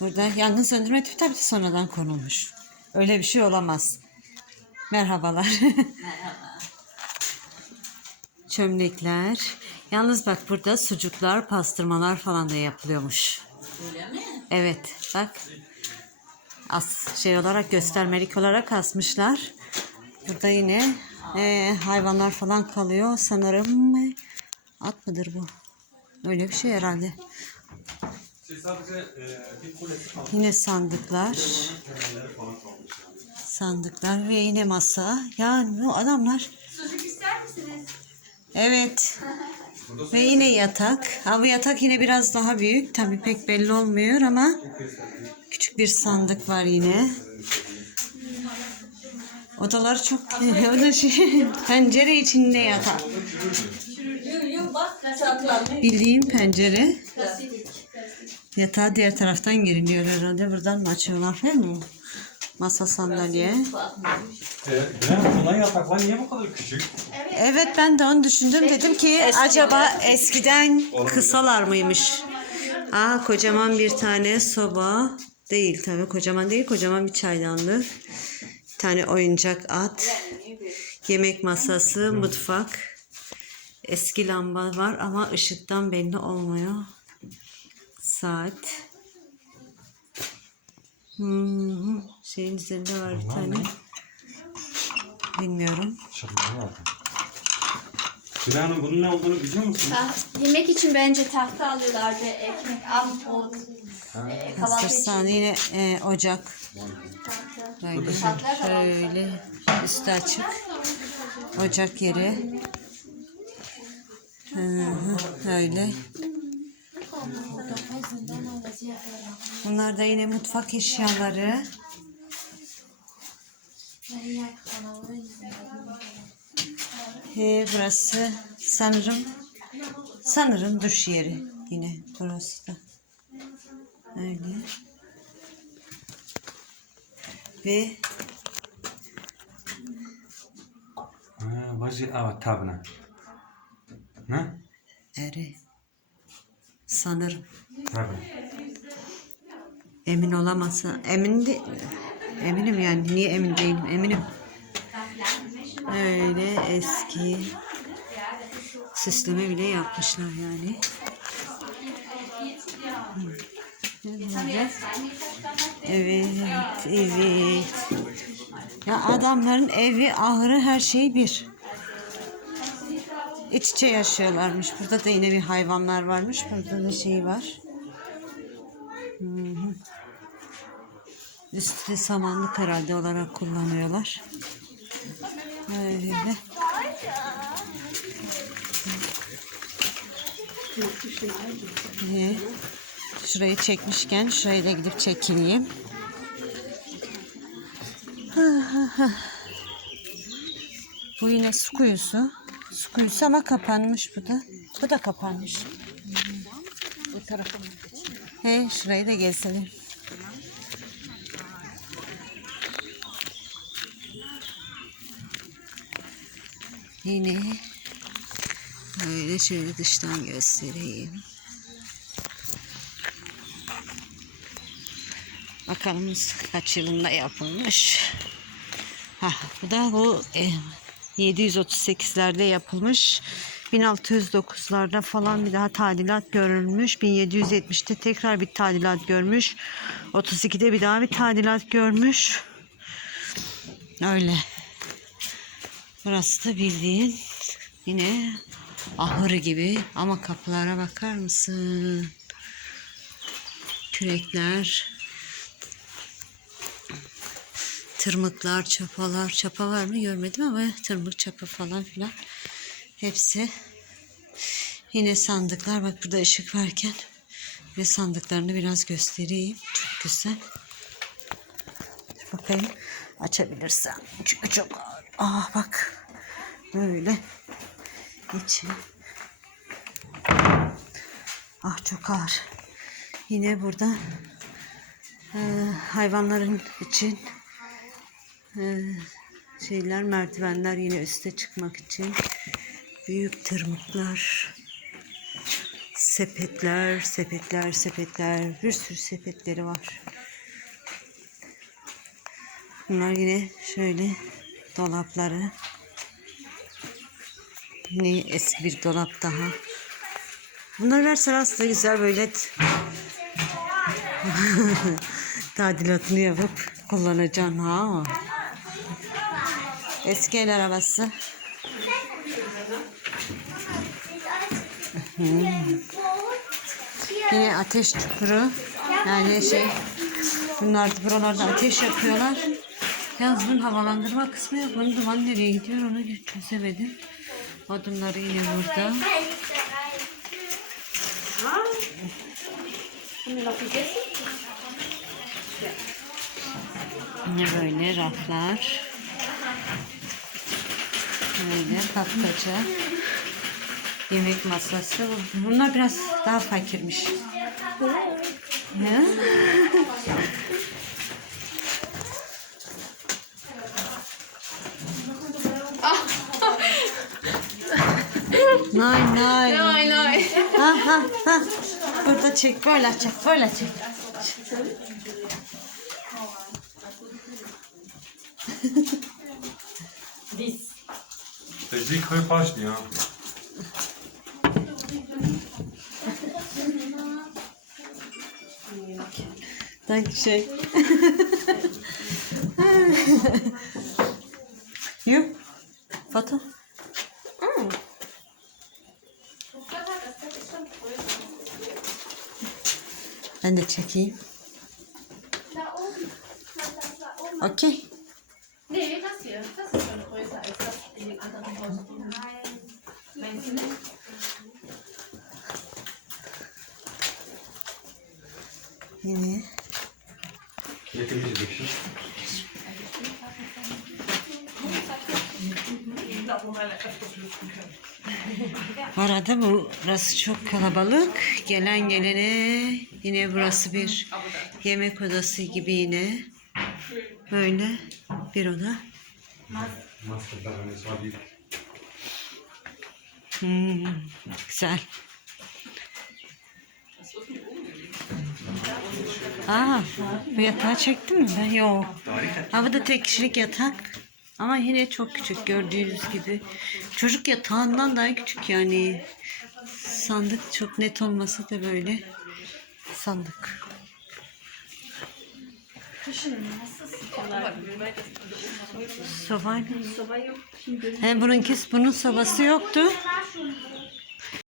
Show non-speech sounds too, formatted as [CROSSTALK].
Burada yangın söndürme tüpü tabii sonradan konulmuş. Öyle bir şey olamaz. Merhabalar. [LAUGHS] Çömlekler. Yalnız bak burada sucuklar, pastırmalar falan da yapılıyormuş. Öyle mi? Evet bak. As şey olarak göstermelik olarak asmışlar. Burada yine e, hayvanlar falan kalıyor. Sanırım at mıdır bu? Öyle bir şey herhalde. Şey sadece e, bir kulesi kalmış. Yine sandıklar. Yani. Sandıklar ve yine masa. Ya bu adamlar. Sucuk ister misiniz? Evet. Ve yine yatak. Ha, bu yatak yine biraz daha büyük. Tabii pek belli olmuyor ama küçük bir sandık var yine. Odalar çok [LAUGHS] o da şey, pencere içinde yatak. Bildiğim pencere. Yatağa diğer taraftan giriliyor herhalde. Buradan mı açıyorlar değil mi? Masa sandalye. Bakmamış. E, Gülen bundan yataklar niye bu kadar küçük? Evet ben de onu düşündüm. Dedim ki acaba eskiden kısalar mıymış? Aa kocaman bir tane soba. Değil tabii kocaman değil. Kocaman bir çaydanlık. Bir tane oyuncak at. Yemek masası, mutfak. Eski lamba var ama ışıktan belli olmuyor. Saat. Hmm, şeyin üzerinde var bir tane. Bilmiyorum. Şapkalı var. Bunun ne olduğunu biliyor musun? Taht- yemek için bence tahta alıyorlardı. Ekmek, ampul, e, kahvaltı için. Hastane yine e, ocak. tahta. Böyle şöyle üstü açık. Ocak yeri. Hı hı, öyle. Bunlar da yine mutfak eşyaları. He, burası sanırım sanırım duş yeri yine burası da. Öyle. Ve Ha, vazi evet tabi ne? Ne? Sanırım Tabi. emin olamazsa emin de eminim yani niye emin değilim eminim. Öyle eski süsleme bile yapmışlar yani. Böyle. Evet, evet. Ya adamların evi, ahırı her şey bir. İç içe yaşıyorlarmış. Burada da yine bir hayvanlar varmış. Burada da şey var. Hı. Üstü samanlık herhalde olarak kullanıyorlar. Öyle. Ee, Şurayı çekmişken şurayı da gidip çekileyim. Bu yine su kuyusu. Su kuyusu ama kapanmış bu da. Bu da kapanmış. Bu tarafa He, şurayı da gezelim. Yine böyle şöyle dıştan göstereyim. Bakalım kaç yılında yapılmış. Ha, bu da bu e, 738'lerde yapılmış. 1609'larda falan bir daha tadilat görülmüş. 1770'te tekrar bir tadilat görmüş. 32'de bir daha bir tadilat görmüş. Öyle. Burası da bildiğin yine ahırı gibi ama kapılara bakar mısın? Kürekler, tırmıklar, çapalar. Çapa var mı görmedim ama tırmık, çapa falan filan. Hepsi. Yine sandıklar. Bak burada ışık varken ve sandıklarını biraz göstereyim. Çok güzel. Dur bakayım. Açabilirsem. Çünkü çok ağır. Aa bak. Böyle. İçi. Ah çok ağır. Yine burada e, hayvanların için şeyler merdivenler yine üste çıkmak için büyük tırmıklar sepetler, sepetler, sepetler. Bir sürü sepetleri var. Bunlar yine şöyle dolapları. Yine eski bir dolap daha. Bunlar versen aslında güzel böyle [LAUGHS] tadilatını yapıp kullanacaksın ha. Eski el arabası. Yine ateş çukuru. Yani şey bunlar da buralarda ateş yapıyorlar. Yalnız bunun havalandırma kısmı yok. Bunun duman nereye gidiyor onu çözemedim. Odunları yine burada. Yine böyle raflar. Böyle kapkaca. Yemek masası. Bunlar biraz daha fakirmiş. Nay nay. Nay nay. Ha ha ha. Burada çek böyle çek böyle çek. Diz. [LAUGHS] Tecik koy paştı ya. Danke schön. Yup. Foto. Ben de çekeyim. Okey. Nee, das hier. Das Nicht? Yine. Yakın bir. Bu arada burası çok kalabalık. Gelen gelene yine burası bir yemek odası gibi yine. Böyle bir oda. Bir. Hmm, güzel. Aa, bu yatağı çektin mi ben? Yok. Ha bu da tek kişilik yatak. Ama yine çok küçük gördüğünüz gibi. Çocuk yatağından daha küçük yani. Sandık çok net olmasa da böyle. Sandık. Sobayla. Soba yok. Şimdi He bununki bunun sobası yoktu.